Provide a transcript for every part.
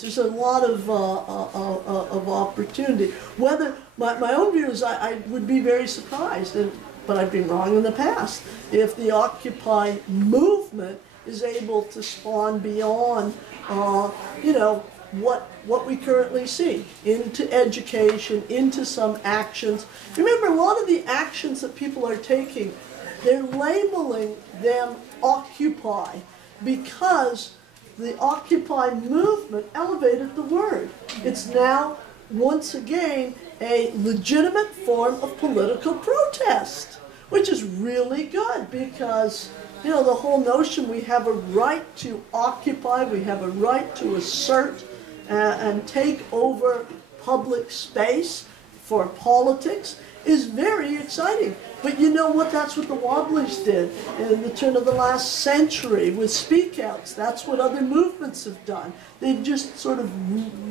There's a lot of opportunity. Whether my own view is I would be very surprised, but I've been wrong in the past, if the Occupy movement is able to spawn beyond, what we currently see, into education, into some actions. Remember, a lot of the actions that people are taking, they're labeling them Occupy because the Occupy movement elevated the word. It's now, once again, a legitimate form of political protest, which is really good because, the whole notion we have a right to occupy, we have a right to assert and take over public space for politics is very exciting. But you know what? That's what the Wobblies did in the turn of the last century with speak-outs. That's what other movements have done. They've just sort of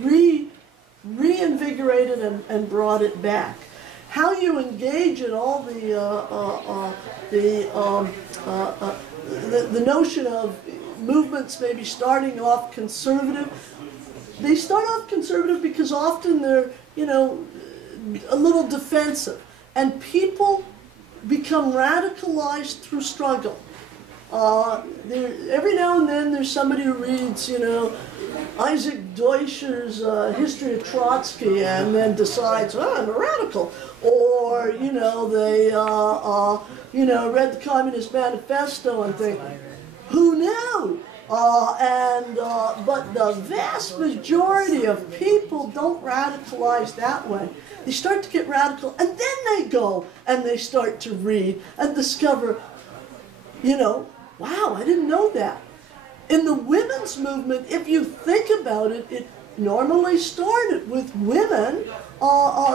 reinvigorated and brought it back. How you engage in all the notion of movements maybe starting off conservative. They start off conservative because often they're, a little defensive. And people become radicalized through struggle. Every now and then there's somebody who reads, Isaac Deutscher's History of Trotsky and then decides, I'm a radical. Or, they, read the Communist Manifesto and think, who knew? But the vast majority of people don't radicalize that way. They start to get radical, and then they go and they start to read and discover, wow, I didn't know that. In the women's movement, if you think about it, it normally started with women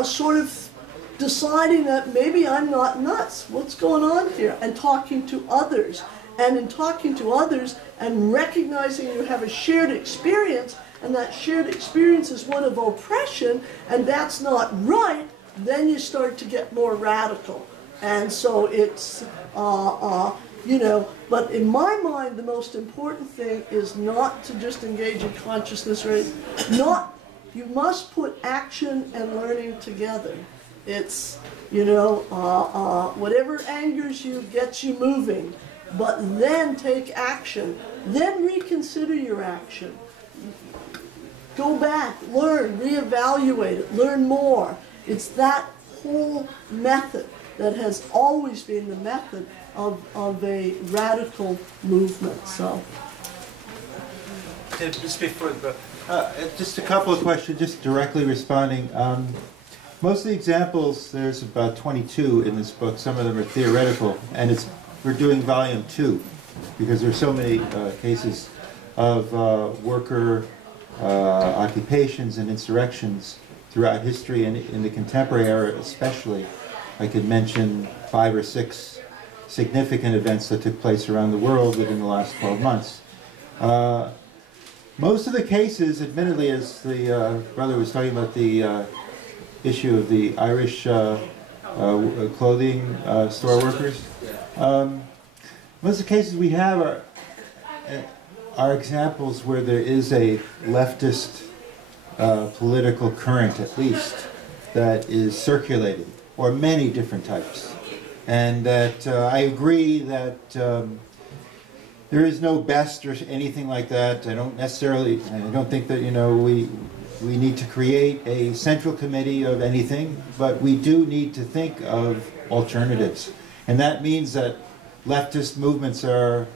sort of deciding that maybe I'm not nuts. What's going on here? And talking to others. And in talking to others and recognizing you have a shared experience, and that shared experience is one of oppression, and that's not right, then you start to get more radical. And so it's, but in my mind, the most important thing is not to just engage in consciousness race. You must put action and learning together. It's, whatever angers you gets you moving, but then take action. Then reconsider your action. Go back, learn, reevaluate it, learn more. It's that whole method that has always been the method of a radical movement. So, just before, just a couple of questions, just directly responding. Most of the examples, there's about 22 in this book. Some of them are theoretical, and we're doing volume 2 because there's so many cases of worker occupations and insurrections throughout history and in the contemporary era especially. I could mention 5 or 6 significant events that took place around the world within the last 12 months. Most of the cases, admittedly, as the brother was talking about the issue of the Irish clothing store workers, most of the cases we have are examples where there is a leftist political current, at least, that is circulating, or many different types. And that I agree that there is no best or anything like that. I don't think that, we need to create a central committee of anything, but we do need to think of alternatives. And that means that leftist movements and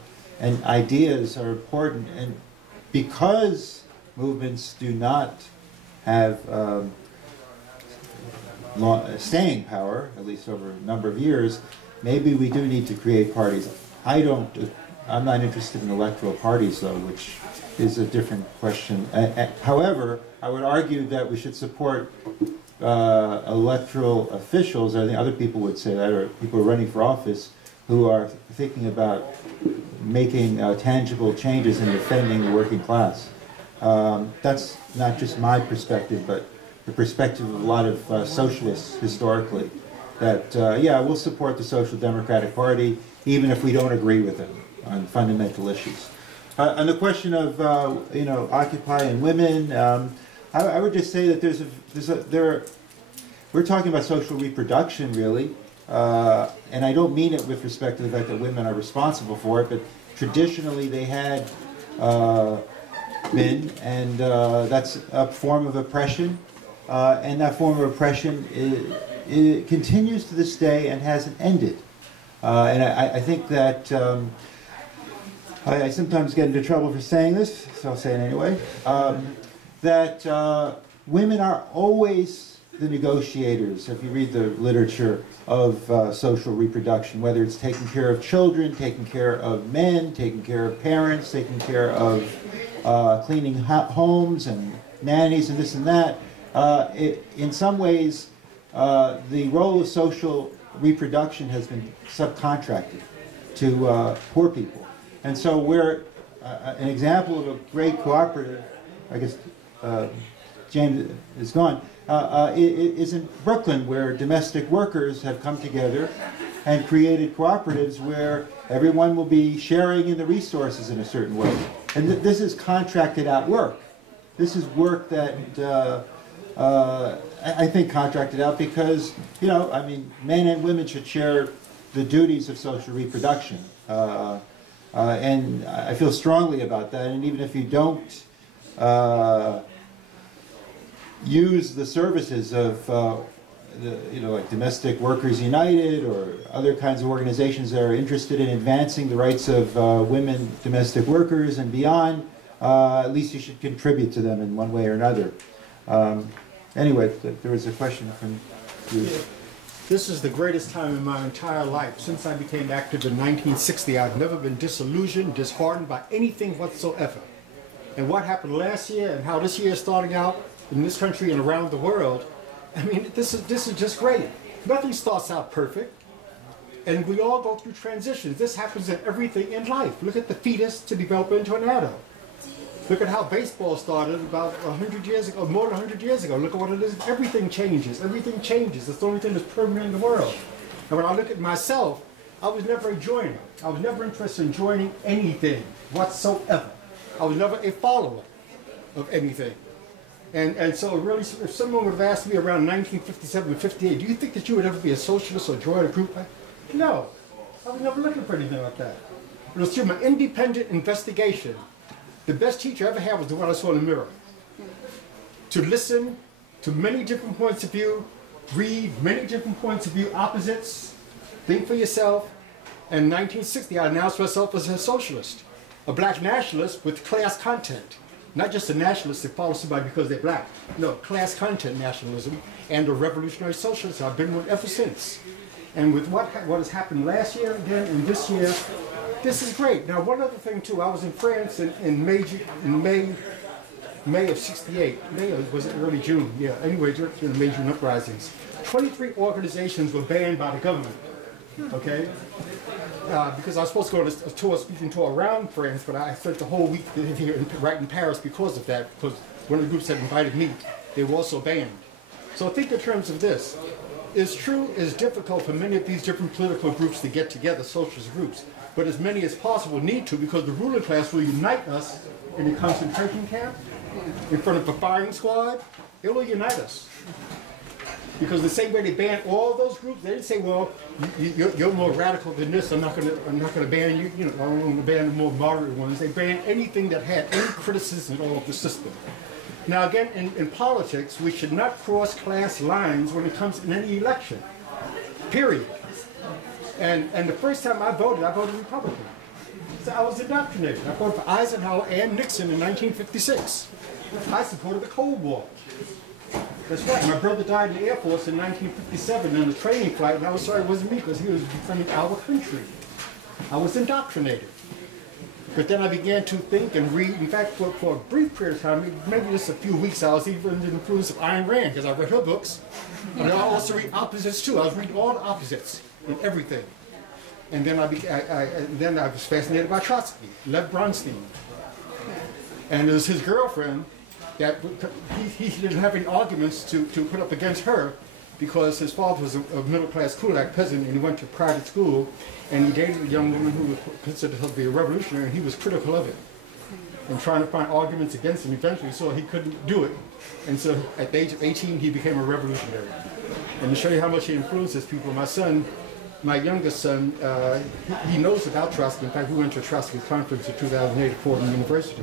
ideas are important, and because movements do not have staying power, at least over a number of years, maybe we do need to create parties. I'm not interested in electoral parties, though, which is a different question. However, I would argue that we should support electoral officials, I think other people would say that, or people running for office, who are thinking about making tangible changes and defending the working class. That's not just my perspective, but the perspective of a lot of socialists historically, that, yeah, we'll support the Social Democratic Party even if we don't agree with them on fundamental issues. On the question of Occupy and women, I would just say that we're talking about social reproduction really, and I don't mean it with respect to the fact that women are responsible for it, but traditionally they had been, and that's a form of oppression, and that form of oppression it continues to this day and hasn't ended. And I think that I sometimes get into trouble for saying this, so I'll say it anyway, that women are always the negotiators, if you read the literature, of social reproduction, whether it's taking care of children, taking care of men, taking care of parents, taking care of cleaning homes and nannies and this and that. In some ways, the role of social reproduction has been subcontracted to poor people. And so we're an example of a great cooperative, I guess James is gone, is in Brooklyn, where domestic workers have come together and created cooperatives where everyone will be sharing in the resources in a certain way. And this is contracted out work. This is work that I think contracted out because, men and women should share the duties of social reproduction. And I feel strongly about that. And even if you don't use the services of, like Domestic Workers United or other kinds of organizations that are interested in advancing the rights of women domestic workers and beyond, at least you should contribute to them in one way or another. Anyway, there was a question from you. Yeah. This is the greatest time in my entire life. Since I became active in 1960, I've never been disillusioned, disheartened by anything whatsoever. And what happened last year and how this year is starting out in this country and around the world, I mean, this is just great. Nothing starts out perfect. And we all go through transitions. This happens in everything in life. Look at the fetus to develop into an adult. Look at how baseball started about 100 years ago, more than 100 years ago. Look at what it is. Everything changes. Everything changes. It's the only thing that's permanent in the world. And when I look at myself, I was never a joiner. I was never interested in joining anything whatsoever. I was never a follower of anything. And so really, if someone would have asked me around 1957 or 58, do you think that you would ever be a socialist or join a group? No. I was never looking for anything like that. It was through my independent investigation. The best teacher I ever had was the one I saw in the mirror. To listen to many different points of view, read many different points of view, opposites, think for yourself. And in 1960, I announced myself as a socialist, a black nationalist with class content. Not just a nationalist that follows somebody because they're black. No, class content nationalism and a revolutionary socialist. I've been one ever since. And with what has happened last year again and this year, this is great. Now, one other thing too, I was in France in May of '68. May, or was it early June? Yeah, anyway, during the major uprisings. 23 organizations were banned by the government, okay? Because I was supposed to go on a tour, speaking tour around France, but I spent the whole week here right in Paris because of that, because one of the groups that invited me, they were also banned. So think in terms of this. It's true, it's difficult for many of these different political groups to get together, socialist groups, but as many as possible need to, because the ruling class will unite us in a concentration camp, in front of a firing squad. It will unite us. Because the same way they banned all those groups, they didn't say, well, you're more radical than this, I'm not gonna ban you, I'm gonna ban the more moderate ones. They banned anything that had any criticism at all of the system. Now again, in politics, we should not cross class lines when it comes in any election, period. And the first time I voted Republican. So I was indoctrinated. I voted for Eisenhower and Nixon in 1956. I supported the Cold War. That's right. My brother died in the Air Force in 1957 in a training flight, and I was sorry it wasn't me because he was defending our country. I was indoctrinated. But then I began to think and read. In fact, for a brief period of time, maybe just a few weeks, I was even under the influence of Ayn Rand because I read her books. And I also read opposites too. I was reading all the opposites in everything. And then I was fascinated by Trotsky, Lev Bronstein. And it was his girlfriend that he didn't have any arguments to put up against her because his father was a middle-class Kulak peasant and he went to private school and he dated a young woman who was considered to be a revolutionary and he was critical of it. and trying to find arguments against him. Eventually, so he couldn't do it. And so at the age of 18, he became a revolutionary. And to show you how much he influences people, my son, my youngest son, he knows about Trotsky. In fact, we went to a Trotsky conference in 2008 at Fordham University.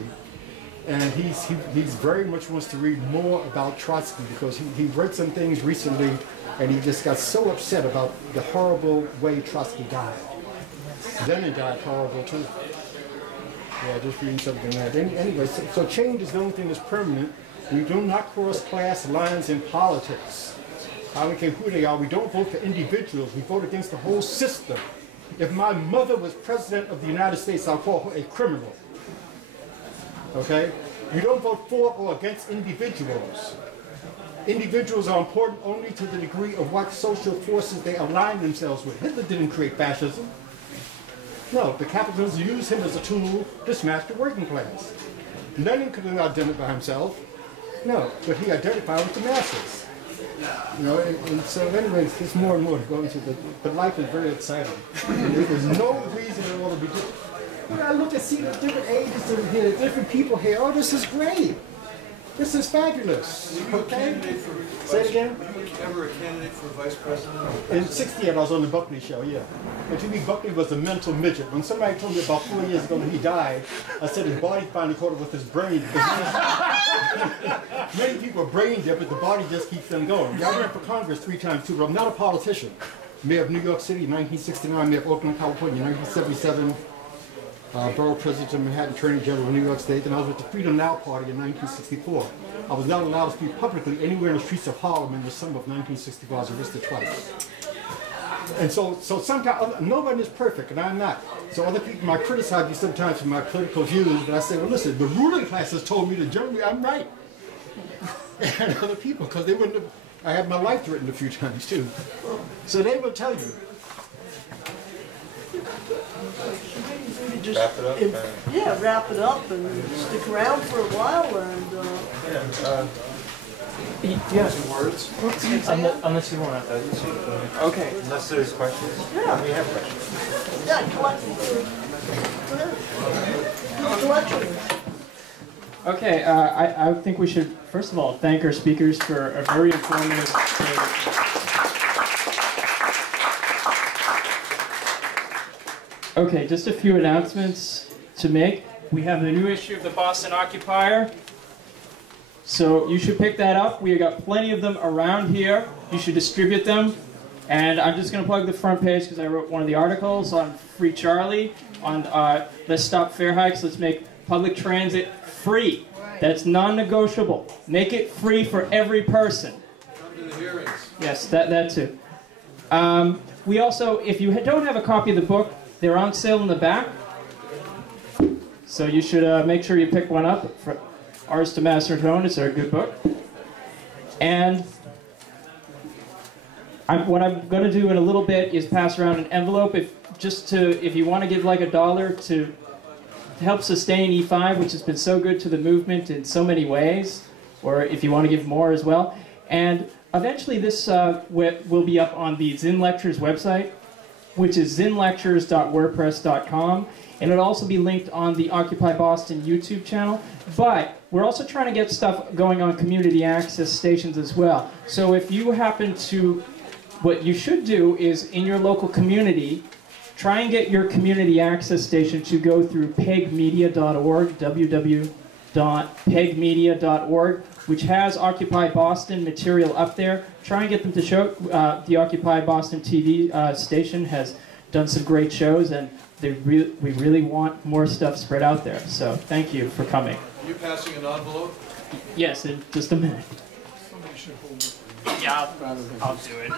And he's very much wants to read more about Trotsky because he read some things recently and he just got so upset about the horrible way Trotsky died. Zinn died horrible too. Yeah, just reading something like that. Anyway, so change is the only thing that's permanent. We do not cross class lines in politics. I don't care who they are. We don't vote for individuals. We vote against the whole system. If my mother was president of the United States, I'll call her a criminal. Okay? You don't vote for or against individuals. Individuals are important only to the degree of what social forces they align themselves with. Hitler didn't create fascism. No, the capitalists used him as a tool to smash the working class. Lenin couldn't identify himself. No, but he identified with the masses. You know, and so anyway, it's more and more to go into but life is very exciting. There's no reason at all to be different. When I look and see the different ages of here, the different people here, oh, this is great. This is fabulous. Okay? Say it again? Were you ever a candidate for vice president? In 68, I was on the Buckley show, yeah. And to me, Buckley was a mental midget. When somebody told me about 4 years ago that he died, I said his body finally caught up with his brain. Many people are brain dead, but the body just keeps them going. Yeah, I ran for Congress 3 times too, but I'm not a politician. Mayor of New York City in 1969, Mayor of Oakland, California in 1977. Borough President of Manhattan, Attorney General of New York State, and I was with the Freedom Now Party in 1964. I was not allowed to speak publicly anywhere in the streets of Harlem in the summer of 1964. I was arrested twice. And so sometimes, nobody is perfect, and I'm not. So other people might criticize me sometimes for my political views, but I say, well, listen, the ruling class has told me that generally I'm right. And other people, because they wouldn't have, I had my life threatened a few times too. So they will tell you. Just, wrap it up? Yeah, wrap it up and stick around for a while and... Yeah. Some words? Unless you want to. Okay. Unless there's questions? Yeah. We have questions. Yeah, collection. Okay, I think we should, first of all, thank our speakers for a very informative... Okay, just a few announcements to make. We have the new issue of the Boston Occupier. So you should pick that up. We got plenty of them around here. You should distribute them. And I'm just going to plug the front page because I wrote one of the articles on Free Charlie, on Let's Stop Fare Hikes, let's make public transit free. That's non-negotiable. Make it free for every person. Come to the hearings. Yes, that too. We also, if you don't have a copy of the book, they're on sale in the back. So you should make sure you pick one up. For Ours to Master and Own, it's a good book. And what I'm going to do in a little bit is pass around an envelope if you want to give like $1 to help sustain E5, which has been so good to the movement in so many ways, or if you want to give more as well. And eventually this will be up on the Zinn Lectures website, which is zinnlectures.wordpress.com, and it'll also be linked on the Occupy Boston YouTube channel. But we're also trying to get stuff going on community access stations as well. So if you happen to, what you should do is in your local community, try and get your community access station to go through pegmedia.org, www.pegmedia.org, which has Occupy Boston material up there. Try and get them to show. The Occupy Boston TV station has done some great shows, and we really want more stuff spread out there. So thank you for coming. Are you passing an envelope? Yes, in just a minute. Somebody should hold it. Yeah, I'll do it.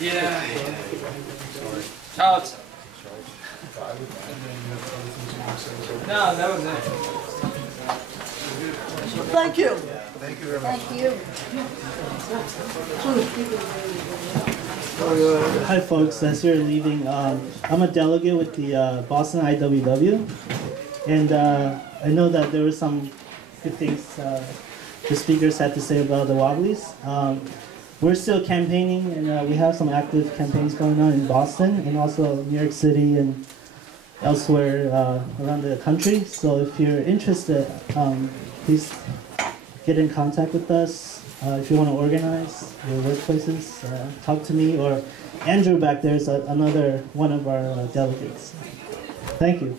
Yeah. Oh, it's... No, that was it. Thank you. Thank you very much. Thank you. Hi folks, as you're leaving, I'm a delegate with the Boston IWW, and I know that there were some good things the speakers had to say about the Wobblies. We're still campaigning, and we have some active campaigns going on in Boston and also New York City and elsewhere around the country. So if you're interested, please get in contact with us. If you want to organize your workplaces, talk to me, or Andrew back there is another one of our delegates. Thank you.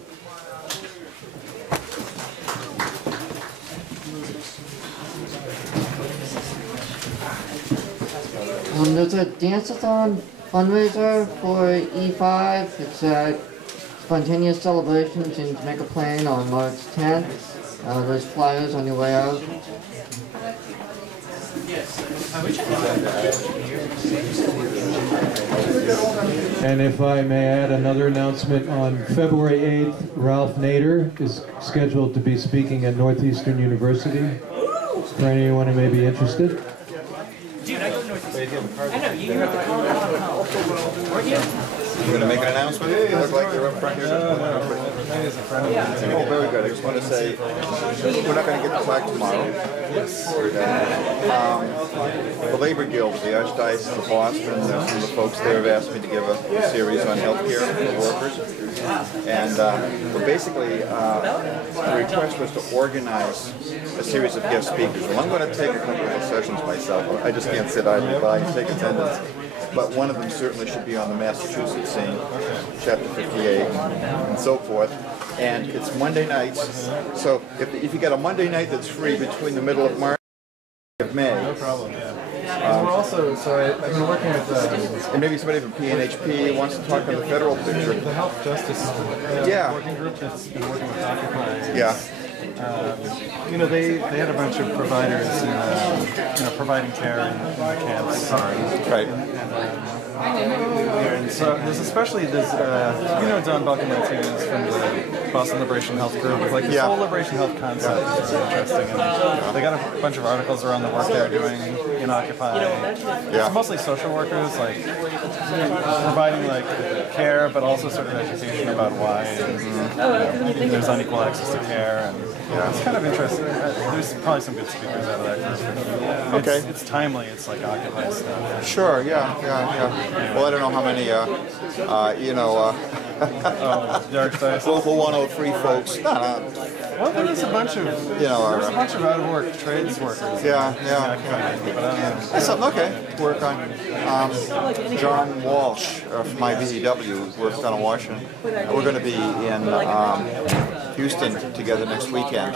There's a dance-a-thon fundraiser for E5. It's at Spontaneous Celebrations in Jamaica Plain on March 10th. There's flyers on your way out. And if I may add another announcement, on February 8th, Ralph Nader is scheduled to be speaking at Northeastern University. For anyone who may be interested. Dude, I go to Northeastern. I know, you have to call it out. Weren't you? You going to make an announcement? You look like you're up front here. Oh, very good. I just want to say, we're not going to get to talk tomorrow. Yes. The Labor Guild, the Archdiocese of Boston, some of the folks there have asked me to give a series on healthcare for workers. And basically, the request was to organize a series of guest speakers. Well, I'm going to take a couple of sessions myself. I just can't sit idly by and take attendance. But one of them certainly should be on the Massachusetts scene, Chapter 58, and so forth. And it's Monday nights. So if you got a Monday night that's free between the middle of March and May. No problem, yeah. We're also, so I've been working with... and maybe somebody from PNHP wants to talk on the federal picture. The Health Justice working group that's been working with Occupy. Yeah. You know, they had a bunch of providers, providing care in the camps. Right. And so there's especially this, Don Balkan-Martinez from the Boston Liberation Health Group. Like this whole liberation health concept is really interesting. And they got a bunch of articles around the work they're doing in Occupy. It's mostly social workers, like providing like care, but also sort of education about why there's unequal access to care. And it's kind of interesting. There's probably some good speakers out of that group. It's timely. It's like Occupy stuff. Sure. Yeah. Well, I don't know how many, Local 103 folks. Well, there was a bunch of, out-of-work trades workers. That's something, to work on. John Walsh from IBEW works down in Washington. We're going to be in Houston together next weekend.